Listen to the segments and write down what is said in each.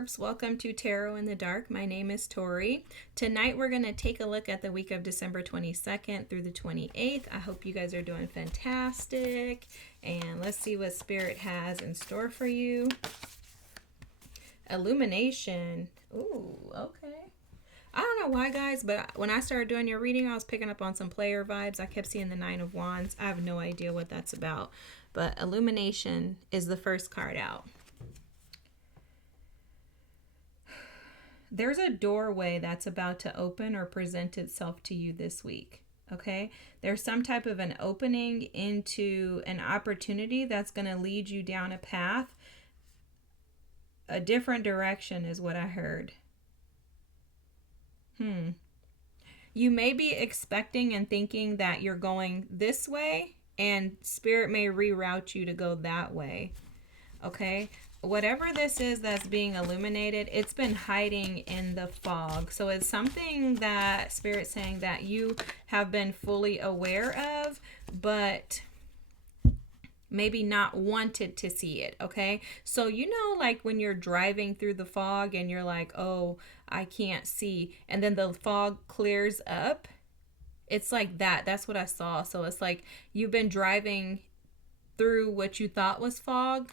Scorps. Welcome to Tarot in the Dark. My name is Tori. Tonight we're going to take a look at the week of December 22nd through the 28th. I hope you guys are doing fantastic. And let's see what Spirit has in store for you. Illumination. Ooh, okay. I don't know why, guys, but when I started doing your reading, I was picking up on some player vibes. I kept seeing the Nine of Wands. I have no idea what that's about. But Illumination is the first card out. There's a doorway that's about to open or present itself to you this week, okay? There's some type of an opening into an opportunity that's going to lead you down a path. A different direction is what I heard. You may be expecting and thinking that you're going this way, and Spirit may reroute you to go that way, okay? Whatever this is that's being illuminated, it's been hiding in the fog. So it's something that Spirit's saying that you have been fully aware of, but maybe not wanted to see it, okay? So you know, like when you're driving through the fog and you're like, oh, I can't see, and then the fog clears up. It's like that. That's what I saw. So it's like you've been driving through what you thought was fog,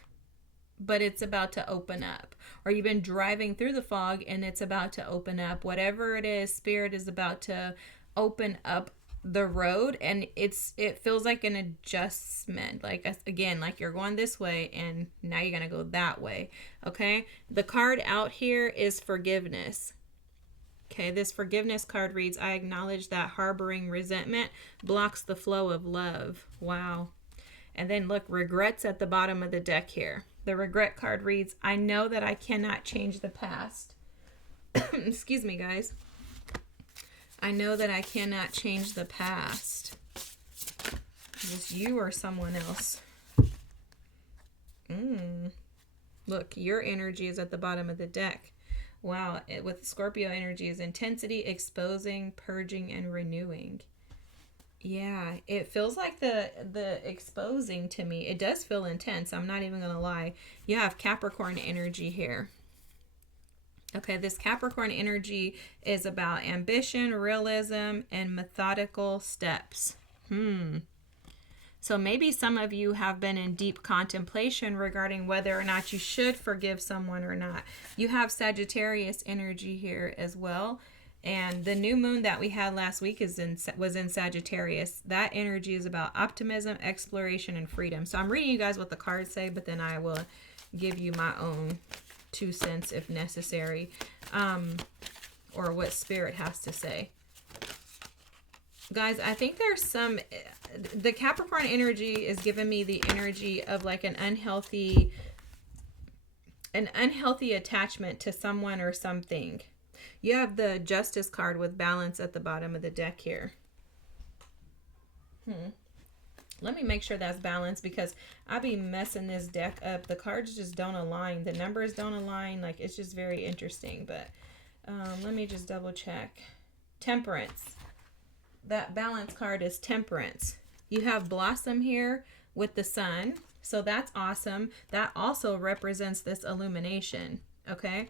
but it's about to open up. Or you've been driving through the fog and it's about to open up. Whatever it is, Spirit is about to open up the road, and it feels like an adjustment. Like, again, like you're going this way and now you're going to go that way. Okay? The card out here is forgiveness. Okay, this forgiveness card reads, I acknowledge that harboring resentment blocks the flow of love. Wow. And then look, regrets at the bottom of the deck here. The regret card reads, I know that I cannot change the past. Excuse me, guys. I know that I cannot change the past. Is this you or someone else? Look, your energy is at the bottom of the deck. Wow, with Scorpio energy is intensity, exposing, purging, and renewing. Yeah, it feels like the exposing to me. It does feel intense. I'm not even going to lie. You have Capricorn energy here. Okay, this Capricorn energy is about ambition, realism, and methodical steps. So maybe some of you have been in deep contemplation regarding whether or not you should forgive someone or not. You have Sagittarius energy here as well. And the new moon that we had last week was in Sagittarius. That energy is about optimism, exploration, and freedom. So I'm reading you guys what the cards say, but then I will give you my own 2 cents if necessary, or what Spirit has to say. Guys, I think there's the Capricorn energy is giving me the energy of like an unhealthy attachment to someone or something. You have the Justice card with balance at the bottom of the deck here. Let me make sure that's balanced, because I be messing this deck up. The cards just don't align. The numbers don't align. Like, it's just very interesting. But let me just double check. Temperance. That balance card is Temperance. You have Blossom here with the sun. So that's awesome. That also represents this illumination. Okay?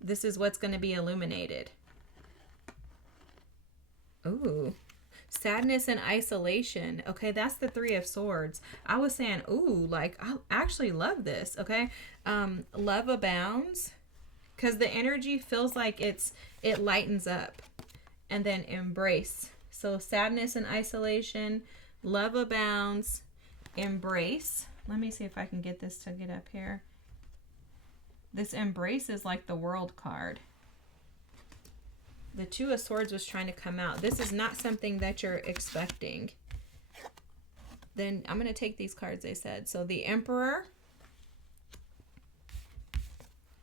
This is what's going to be illuminated. Ooh. Sadness and isolation. Okay, that's the Three of Swords. I was saying, ooh, like, I actually love this. Okay. Love abounds. Because the energy feels like it lightens up. And then embrace. So sadness and isolation. Love abounds. Embrace. Let me see if I can get this to get up here. This embrace is like the World card. The Two of Swords was trying to come out. This is not something that you're expecting. Then I'm going to take these cards they said. So the Emperor,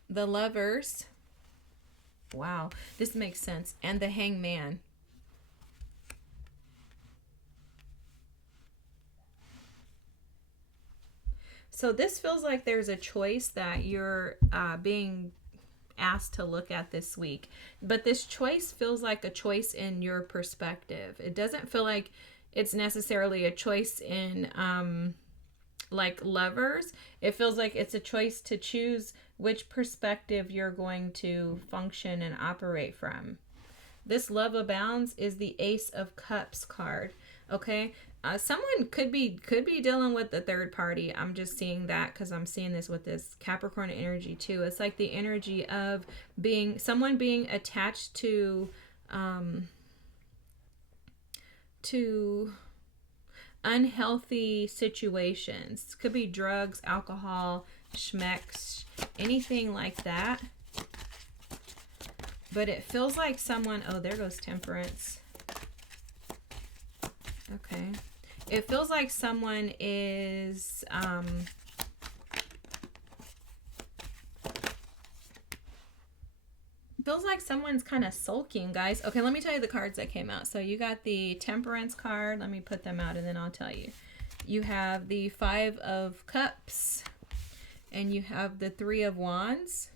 the Lovers. Wow, this makes sense. And the Hangman. So this feels like there's a choice that you're being asked to look at this week. But this choice feels like a choice in your perspective. It doesn't feel like it's necessarily a choice in like lovers. It feels like it's a choice to choose which perspective you're going to function and operate from. This love abounds is the Ace of Cups card. Okay, someone could be dealing with the third party. I'm just seeing that because I'm seeing this with this Capricorn energy too. It's like the energy of someone being attached to unhealthy situations. Could be drugs, alcohol, schmecks, anything like that. But it feels like someone, oh, there goes Temperance. Okay. It feels like someone is, feels like someone's kind of sulking, guys. Okay, let me tell you the cards that came out. So you got the Temperance card. Let me put them out and then I'll tell you. You have the Five of Cups and you have the Three of Wands.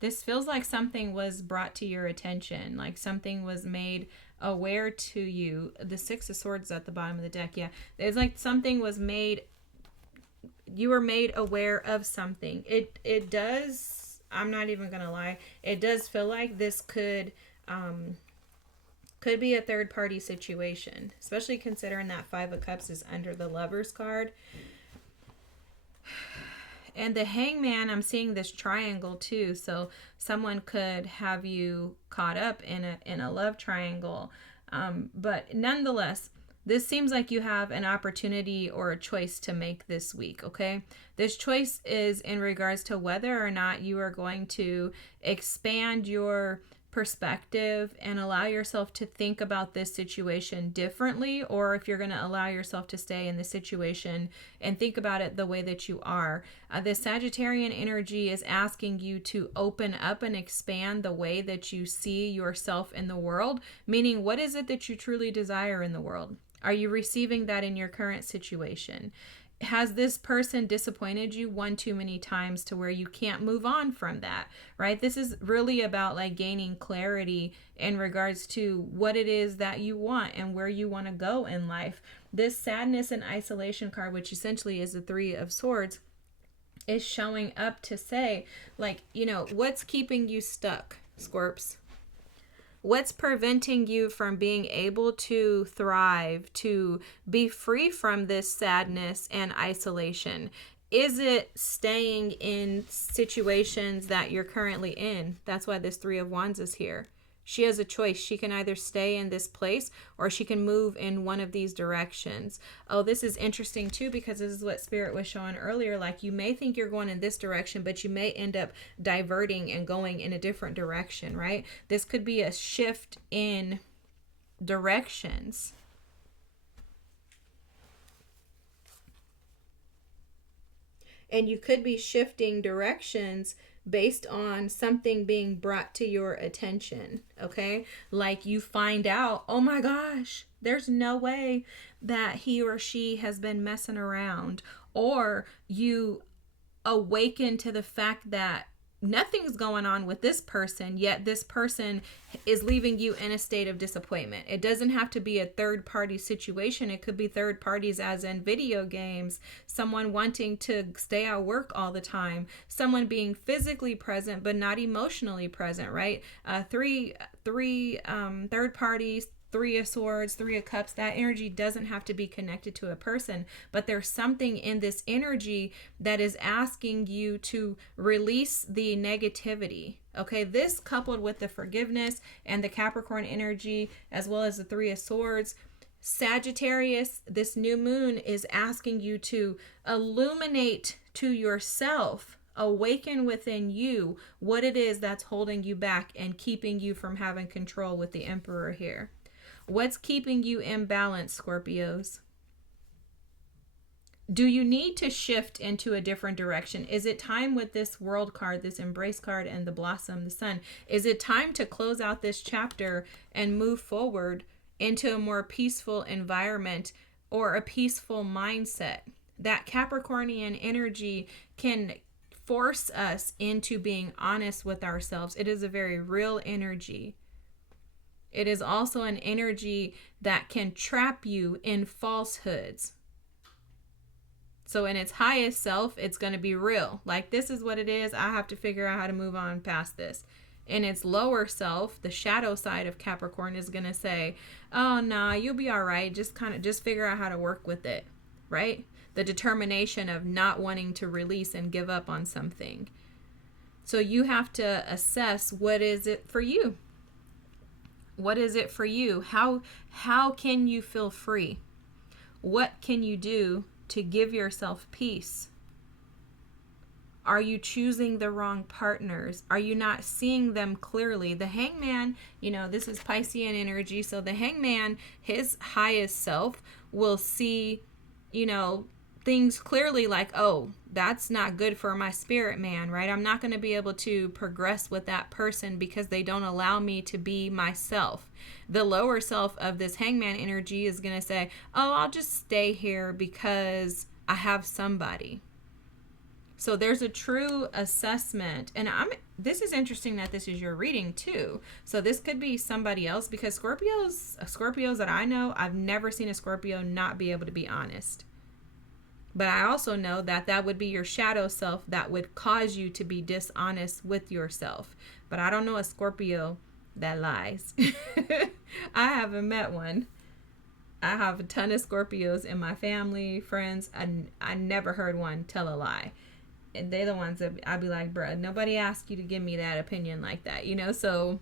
This feels like something was brought to your attention, like something was made aware to you. The Six of Swords at the bottom of the deck, yeah. It's like something was made, you were made aware of something. It does, I'm not even going to lie, it does feel like this could be a third-party situation, especially considering that Five of Cups is under the Lovers card. And the Hangman, I'm seeing this triangle too. So someone could have you caught up in a love triangle. But nonetheless, this seems like you have an opportunity or a choice to make this week, okay? This choice is in regards to whether or not you are going to expand your perspective and allow yourself to think about this situation differently, or if you're going to allow yourself to stay in the situation and think about it the way that you are. The Sagittarian energy is asking you to open up and expand the way that you see yourself in the world, meaning what is it that you truly desire in the world? Are you receiving that in your current situation? Has this person disappointed you one too many times to where you can't move on from that, right? This is really about like gaining clarity in regards to what it is that you want and where you want to go in life. This Sadness and Isolation card, which essentially is the Three of Swords, is showing up to say, like, you know, what's keeping you stuck, Scorps? What's preventing you from being able to thrive, to be free from this sadness and isolation? Is it staying in situations that you're currently in? That's why this Three of Wands is here. She has a choice. She can either stay in this place or she can move in one of these directions. Oh, this is interesting too, because this is what Spirit was showing earlier. Like, you may think you're going in this direction, but you may end up diverting and going in a different direction, right? This could be a shift in directions. And you could be shifting directions based on something being brought to your attention, okay? Like you find out, oh my gosh, there's no way that he or she has been messing around. Or you awaken to the fact that nothing's going on with this person, yet this person is leaving you in a state of disappointment. It doesn't have to be a third party situation. It could be third parties as in video games, someone wanting to stay at work all the time, someone being physically present but not emotionally present, right? Three third parties, Three of Swords, Three of Cups, that energy doesn't have to be connected to a person, but there's something in this energy that is asking you to release the negativity. Okay, this coupled with the forgiveness and the Capricorn energy, as well as the Three of Swords, Sagittarius, this new moon is asking you to illuminate to yourself, awaken within you what it is that's holding you back and keeping you from having control with the Emperor here. What's keeping you in balance, Scorpios? Do you need to shift into a different direction? Is it time with this World card, this Embrace card, and the Blossom, the Sun? Is it time to close out this chapter and move forward into a more peaceful environment or a peaceful mindset? That Capricornian energy can force us into being honest with ourselves. It is a very real energy. It is also an energy that can trap you in falsehoods. So in its highest self, it's going to be real. Like, this is what it is. I have to figure out how to move on past this. In its lower self, the shadow side of Capricorn is going to say, oh, nah, you'll be all right. Just figure out how to work with it, right? The determination of not wanting to release and give up on something. So you have to assess, what is it for you? What is it for you? How can you feel free? What can you do to give yourself peace? Are you choosing the wrong partners? Are you not seeing them clearly? The hangman, this is Piscean energy. So the hangman, his highest self, will see, things clearly, like, oh, that's not good for my spirit man, right? I'm not going to be able to progress with that person because they don't allow me to be myself. The lower self of this hangman energy is going to say, oh, I'll just stay here because I have somebody. So there's a true assessment. And this is interesting that this is your reading too. So this could be somebody else, because Scorpios that I know, I've never seen a Scorpio not be able to be honest. But I also know that that would be your shadow self that would cause you to be dishonest with yourself. But I don't know a Scorpio that lies. I haven't met one. I have a ton of Scorpios in my family, friends, and I never heard one tell a lie. And they're the ones that I'd be like, bruh, nobody asked you to give me that opinion like that, So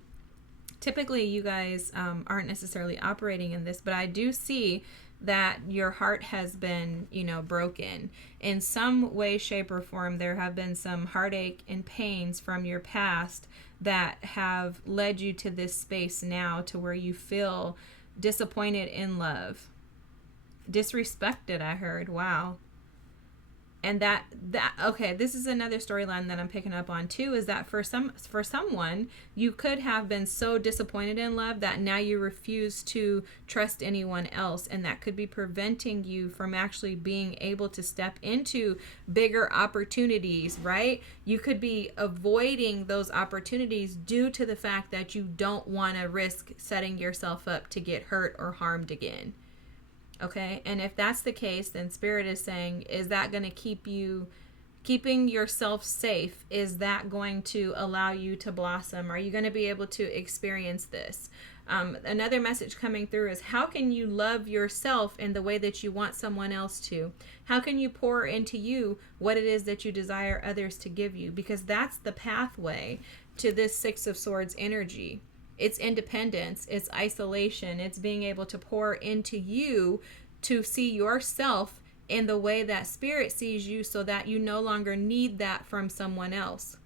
typically you guys aren't necessarily operating in this, but I do see that your heart has been, broken. In some way, shape, or form, there have been some heartache and pains from your past that have led you to this space now, to where you feel disappointed in love. Disrespected, I heard. Wow. And that okay, this is another storyline that I'm picking up on too, is that for someone, you could have been so disappointed in love that now you refuse to trust anyone else, and that could be preventing you from actually being able to step into bigger opportunities, right? You could be avoiding those opportunities due to the fact that you don't want to risk setting yourself up to get hurt or harmed again. Okay, and if that's the case, then Spirit is saying, is that going to keeping yourself safe? Is that going to allow you to blossom? Are you going to be able to experience this? Another message coming through is, how can you love yourself in the way that you want someone else to? How can you pour into you what it is that you desire others to give you? Because that's the pathway to this Six of Swords energy. It's independence, it's isolation, it's being able to pour into you to see yourself in the way that Spirit sees you, so that you no longer need that from someone else.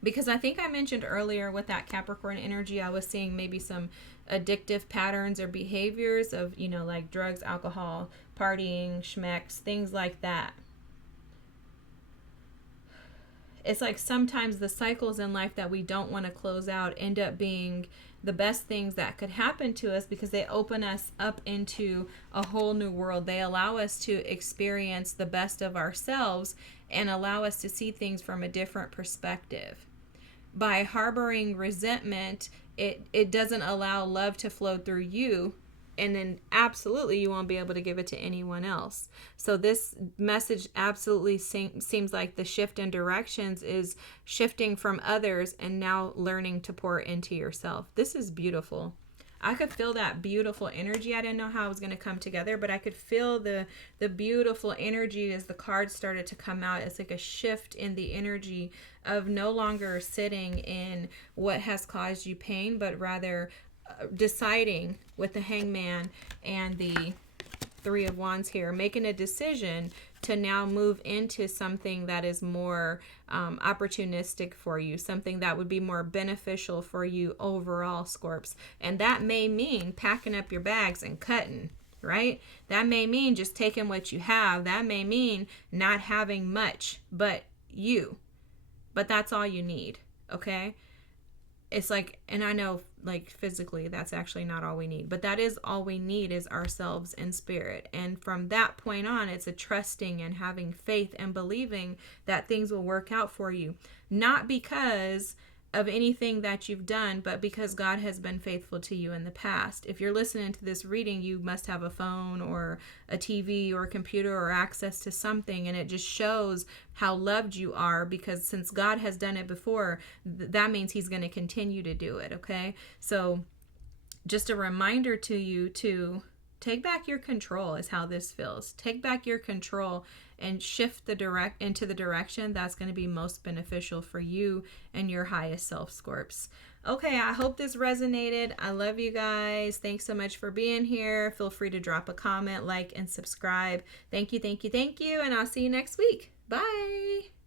Because I think I mentioned earlier with that Capricorn energy, I was seeing maybe some addictive patterns or behaviors of, like drugs, alcohol, partying, schmecks, things like that. It's like sometimes the cycles in life that we don't want to close out end up being the best things that could happen to us, because they open us up into a whole new world. They allow us to experience the best of ourselves and allow us to see things from a different perspective. By harboring resentment, it doesn't allow love to flow through you, and then absolutely you won't be able to give it to anyone else. So this message absolutely seems like the shift in directions is shifting from others and now learning to pour into yourself. This is beautiful. I could feel that beautiful energy. I didn't know how it was going to come together, but I could feel the beautiful energy as the cards started to come out. It's like a shift in the energy of no longer sitting in what has caused you pain, but rather deciding with the Hangman and the Three of Wands here, making a decision to now move into something that is more opportunistic for you, something that would be more beneficial for you overall, Scorps. And that may mean packing up your bags and cutting, right? That may mean just taking what you have. That may mean not having much but you. But that's all you need, okay? It's like, and I know like physically that's actually not all we need, but that is all we need, is ourselves and Spirit. And from that point on, it's a trusting and having faith and believing that things will work out for you. Not because of anything that you've done, but because God has been faithful to you in the past. If you're listening to this reading, you must have a phone or a TV or a computer or access to something, and it just shows how loved you are, because since God has done it before, that means he's going to continue to do it, okay? So just a reminder to you to take back your control is how this feels. Take back your control and shift into the direction that's going to be most beneficial for you and your highest self, Scorps. Okay, I hope this resonated. I love you guys. Thanks so much for being here. Feel free to drop a comment, like, and subscribe. Thank you, thank you, thank you, and I'll see you next week. Bye.